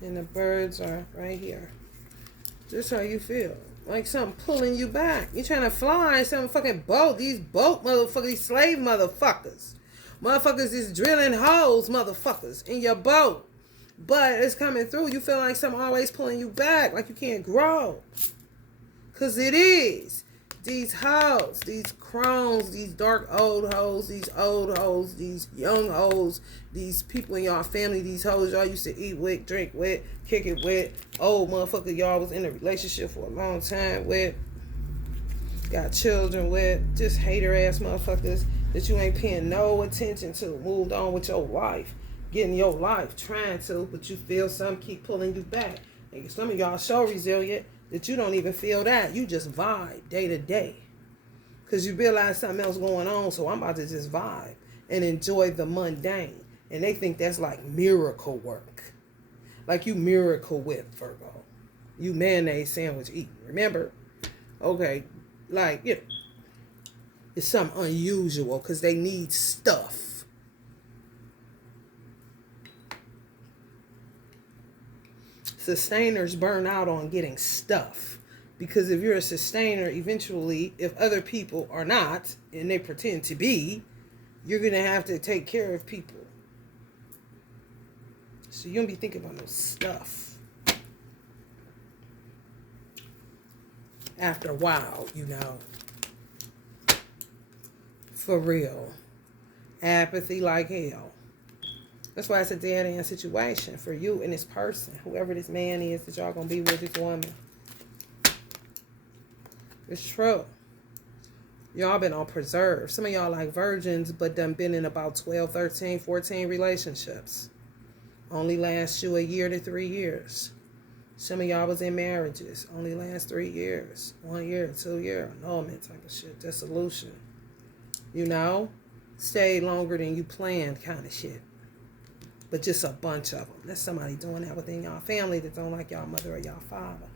and the birds are right here. Just how you feel. Like something pulling you back. You're trying to fly in some fucking boat. These boat motherfuckers, these slave motherfuckers. Motherfuckers is drilling holes, motherfuckers, in your boat. But it's coming through. You feel like something always pulling you back. Like you can't grow. Because it is. These hoes, these crones, these dark old hoes, these old hoes, these young hoes, these people in y'all family, these hoes y'all used to eat with, drink with, kick it with, old motherfucker y'all was in a relationship for a long time with, got children with, just hater ass motherfuckers that you ain't paying no attention to, moved on with your life, getting your life, trying to, but you feel some keep pulling you back. And some of y'all so resilient that you don't even feel that. You just vibe day to day. Because you realize something else going on, so I'm about to just vibe and enjoy the mundane. And they think that's like miracle work. Like you miracle whip, Virgo. You mayonnaise sandwich eating. Remember? Okay. Like, it's something unusual because they need stuff. Sustainers burn out on getting stuff. Because if you're a sustainer, eventually, if other people are not, and they pretend to be, you're going to have to take care of people. So you don't be thinking about no stuff. After a while, For real. Apathy like hell. That's why it's a dead end situation for you and this person, whoever this man is that y'all gonna be with, this woman. It's true. Y'all been on preserve. Some of y'all like virgins, but done been in about 12, 13, 14 relationships. Only last you a year to 3 years. Some of y'all was in marriages. Only last 3 years. 1 year, 2 year. Annulment type of shit. Dissolution. Stayed longer than you planned kind of shit. But just a bunch of them. That's somebody doing that within y'all family that don't like y'all mother or y'all father.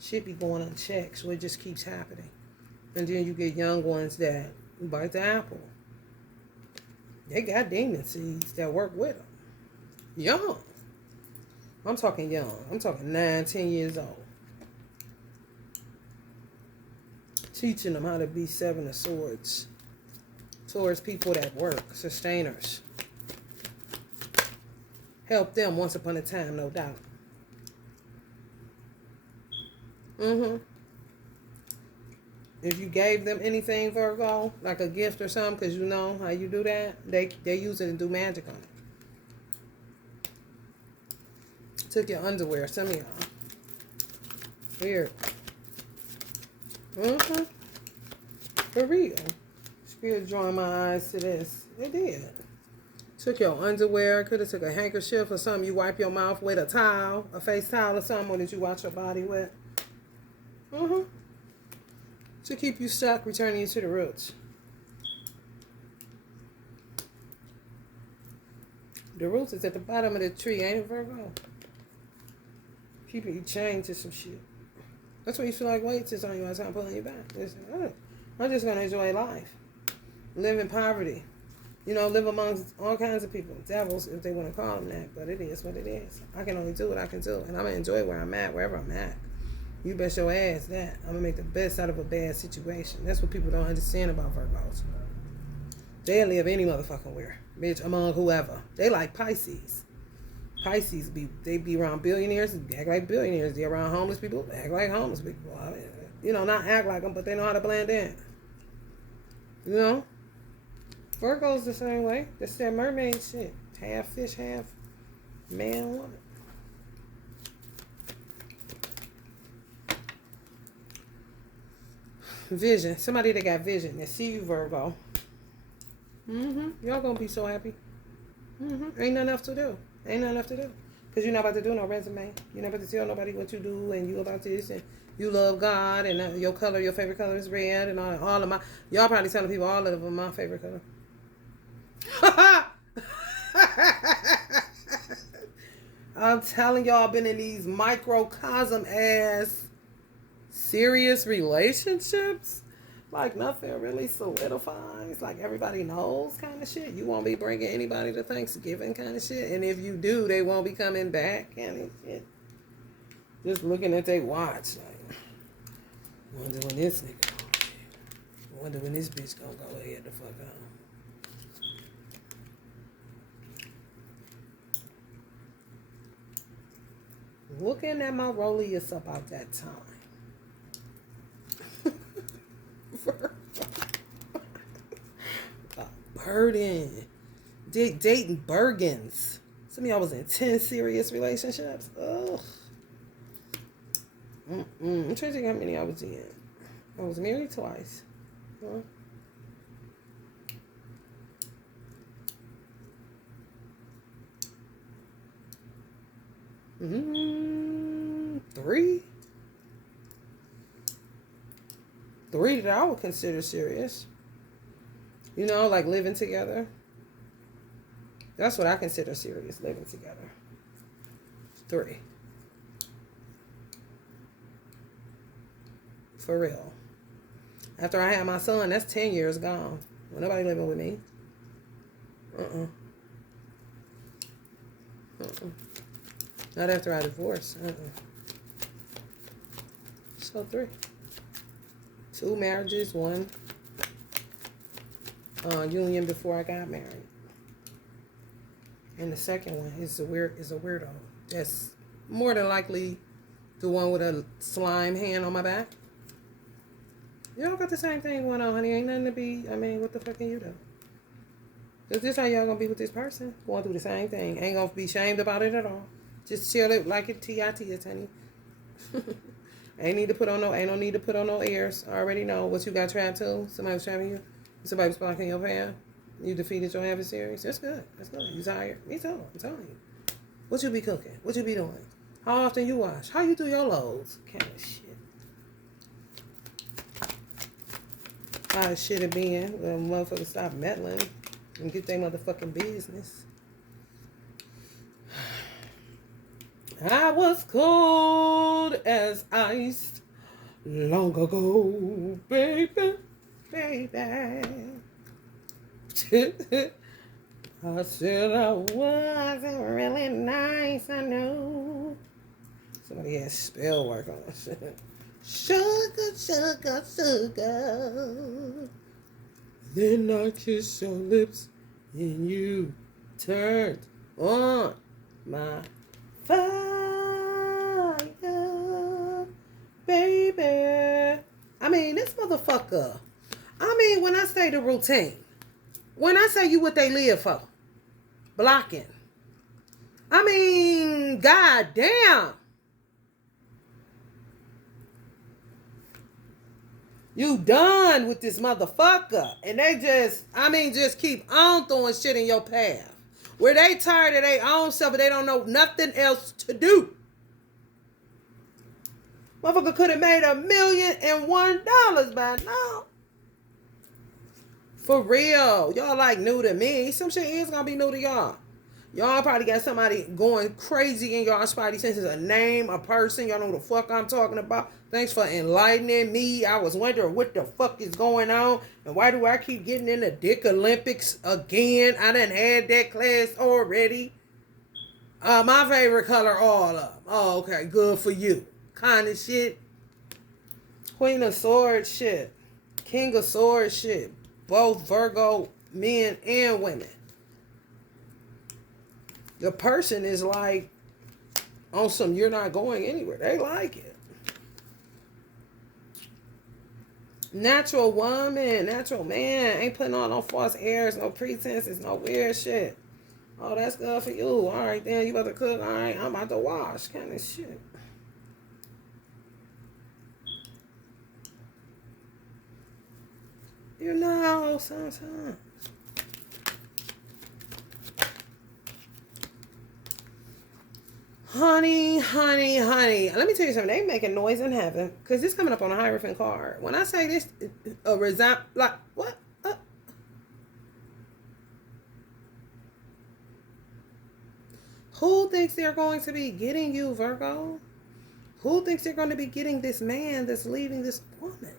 Shit be going unchecked, so it just keeps happening. And then you get young ones that bite the apple. They got demon seeds that work with them. Young. I'm talking young. I'm talking 9, 10 years old. Teaching them how to be Seven of Swords towards people that work, sustainers. Help them once upon a time, no doubt. If you gave them anything, Virgo, like a gift or something, because you know how you do that, they use it and do magic on it. Took your underwear, some of y'all. Weird. For real. Spirit drawing my eyes to this. It did. Took your underwear. Could have took a handkerchief or something. You wipe your mouth with a towel, a face towel or something. Or did you wash your body with? To keep you stuck, returning you to the roots. The roots is at the bottom of the tree, ain't it, Virgo? Keeping you chained to some shit. That's why you feel like weights is on you all the time, pulling you back. I'm just going to enjoy life. Live in poverty. You know, live amongst all kinds of people. Devils, if they want to call them that. But it is what it is. I can only do what I can do. And I'm going to enjoy where I'm at, wherever I'm at. You bet your ass that. I'm going to make the best out of a bad situation. That's what people don't understand about Virgos. They'll live any motherfucking where. Bitch, among whoever. They like Pisces. Pisces, they be around billionaires, act like billionaires. They around homeless people, act like homeless people. I mean, you know, not act like them, but they know how to blend in. You know? Virgo's the same way. That's that mermaid shit. Half fish, half man, woman. Vision. Somebody that got vision. They see you, Virgo. Y'all gonna be so happy. Ain't nothing else to do. Ain't nothing left to do. Because you're not about to do no resume. You're not about to tell nobody what you do and you about this and you love God and your color, your favorite color is red and all of my... Y'all probably telling people all of them my favorite color. I'm telling y'all, I've been in these microcosm ass serious relationships. Like nothing really solidifies. Like everybody knows kind of shit. You won't be bringing anybody to Thanksgiving kind of shit. And if you do, they won't be coming back kind of shit. Just looking at their watch. Like, wonder when this nigga gonna go ahead. Wonder when this bitch gonna go ahead the fuck on. Looking at my Rollius about that time. Burden. Dating Bergens. Some of y'all was in 10 serious relationships. Ugh. I'm trying to think how many I was in. I was married twice. Huh? Three that I would consider serious. You know, like living together. That's what I consider serious, living together. 3. For real. After I had my son, that's 10 years gone. Well, nobody living with me. Not after I divorced. So 3. 2 marriages, 1 union before I got married. And the second one is a weirdo. That's more than likely the one with a slime hand on my back. Y'all got the same thing going on, honey. Ain't nothing to be, I mean, what the fuck can you do? Is this how y'all gonna be with this person? Going through the same thing. Ain't gonna be shamed about it at all. Just chill it like it TIT is, honey. Ain't no need to put on no airs. I already know what you got trapped to. Somebody was trapping you. Somebody was blocking your path. You defeated your adversaries. That's good. That's good. You tired? Me too. I'm telling you. What you be cooking? What you be doing? How often you wash? How you do your loads? Kind of shit. How the shit it been when motherfuckers stop meddling and get their motherfucking business. I was cold as ice long ago, baby. I said I wasn't really nice, I know. Somebody had spell work on shit. Sugar, sugar, sugar. Then I kissed your lips and you turned on my fire, baby. I mean, this motherfucker. I mean, when I say the routine, when I say you what they live for, blocking. I mean, goddamn. You done with this motherfucker. And they just keep on throwing shit in your path. Where they tired of their own self and they don't know nothing else to do. Motherfucker could have made $1,000,001 by now. For real. Y'all like new to me. Some shit is gonna be new to y'all. Y'all probably got somebody going crazy in y'all spidey senses. A name, a person. Y'all know what the fuck I'm talking about. Thanks for enlightening me. I was wondering what the fuck is going on. And why do I keep getting in the Dick Olympics again? I done had that class already. My favorite color, all of them. Oh, okay. Good for you. Kind of shit. Queen of Swords shit. King of Swords shit. Both Virgo men and women. The person is like on some you're not going anywhere. They like it. Natural woman, natural man. Ain't putting on no false airs, no pretenses, no weird shit. Oh, that's good for you. All right, then you about to cook. All right, I'm about to wash. Kind of shit. You know, sometimes. Honey, honey, honey. Let me tell you something. They making noise in heaven. Because this coming up on a Hierophant card. When I say this, like, what? Who thinks they're going to be getting you, Virgo? Who thinks they're going to be getting this man that's leaving this woman?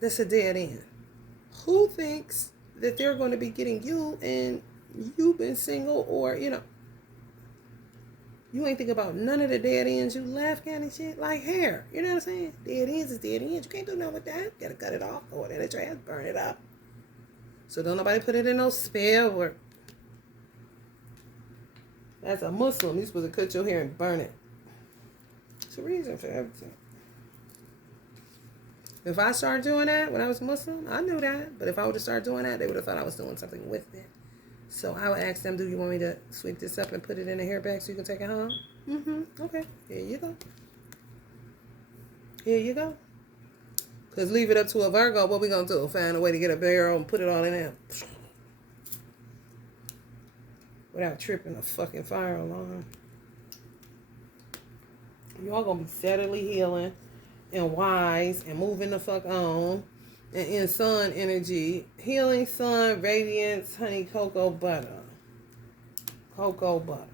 That's a dead end. Who thinks that they're going to be getting you and you've been single or, you ain't think about none of the dead ends you left kind of shit? Like hair. You know what I'm saying? Dead ends is dead ends. You can't do nothing with that. You gotta cut it off, throw it in the trash, burn it up. So don't nobody put it in no spell work. As a Muslim, you're supposed to cut your hair and burn it. It's a reason for everything. If I started doing that when I was Muslim, I knew that. But if I would have started doing that, they would have thought I was doing something with it. So I would ask them, do you want me to sweep this up and put it in a hair bag so you can take it home? Okay. Here you go. Here you go. Because leave it up to a Virgo, what we going to do? Find a way to get a barrel and put it all in there. Without tripping a fucking fire alarm. You all going to be steadily healing and wise and moving the fuck on. And in sun energy, healing sun, radiance, honey, cocoa butter. Cocoa butter.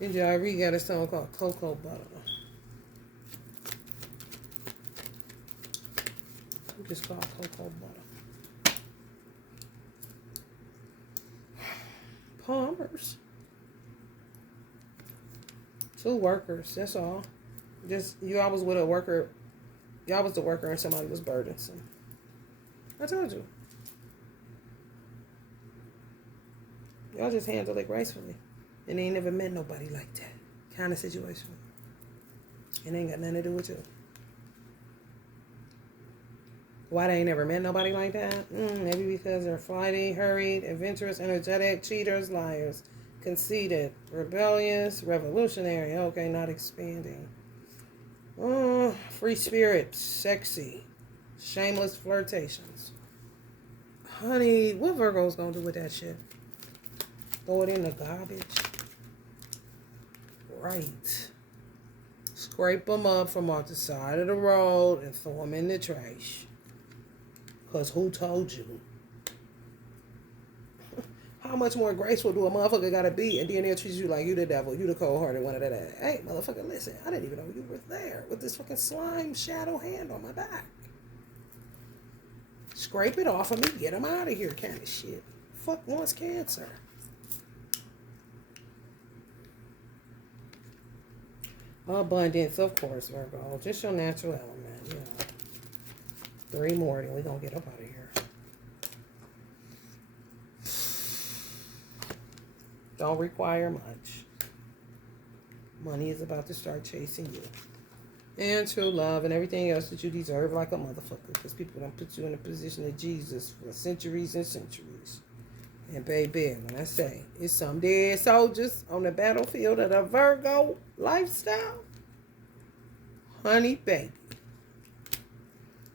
NJRE got a song called Cocoa Butter. It's just called Cocoa Butter. Palmers. 2 workers, that's all. Just, y'all was with a worker. Y'all was the worker and somebody was burdensome. I told you. Y'all just handled it gracefully. And they ain't never met nobody like that. Kind of situation. It ain't got nothing to do with you. Why they ain't never met nobody like that? Maybe because they're flighty, hurried, adventurous, energetic, cheaters, liars, conceited, rebellious, revolutionary. Okay, not expanding. Free spirit, sexy, shameless flirtations. Honey, what Virgo's gonna do with that shit? Throw it in the garbage? Right. Scrape them up from off the side of the road and throw them in the trash. Because who told you? How much more graceful do a motherfucker gotta be? And then they'll treat you like you the devil, you the cold-hearted one of that. Hey, motherfucker, listen, I didn't even know you were there with this fucking slime shadow hand on my back. Scrape it off of me, get him out of here kind of shit. Fuck wants cancer. Abundance, of course, Virgo. Just your natural element, you know. 3 more, then we're going to get up out of here. Don't require much. Money is about to start chasing you. And true love and everything else that you deserve like a motherfucker. Because people don't put you in the position of Jesus for centuries and centuries. And baby, when I say it's some dead soldiers on the battlefield of the Virgo lifestyle, honey, baby.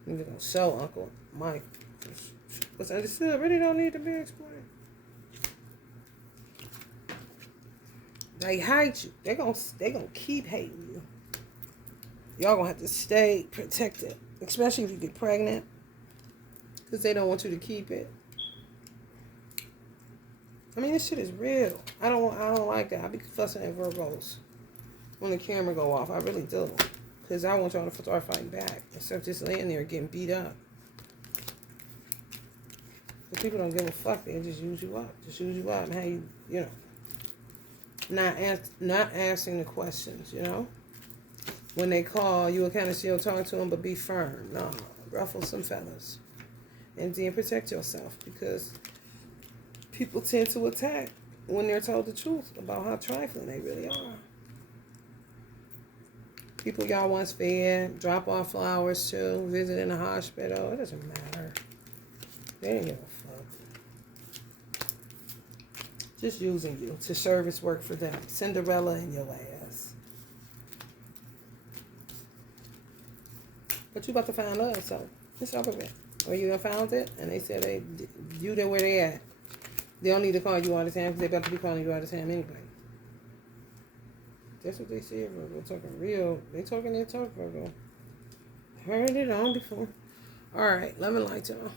We're going to show Uncle Mike what's understood. Really don't need to be explained. They hate you. They're gonna keep hating you. Y'all gonna have to stay protected, especially if you get pregnant, because they don't want you to keep it. I mean, this shit is real. I don't like that. I be fussing at Virgos when the camera go off. I really do, because I want y'all to start fighting back instead of just laying there getting beat up. But people don't give a fuck. They just use you up. Just use you up and how you know. Not answering the questions, you know. When they call, you will kind of still talk to them, but be firm. No, ruffle some feathers. And then protect yourself, because people tend to attack when they're told the truth about how trifling they really are. People y'all once fed, drop off flowers to, visit in a hospital, it doesn't matter. They didn't give a fuck. Just using you to service work for them. Cinderella in your ass. But you about to find love, so it's over with. Or you done found it, and they said you there where they at. They don't need to call you all the time, because they about to be calling you all the time anyway. That's what they said, Virgo. Talking real. They talking their talk, Virgo. Heard it on before. All right, love and light, y'all.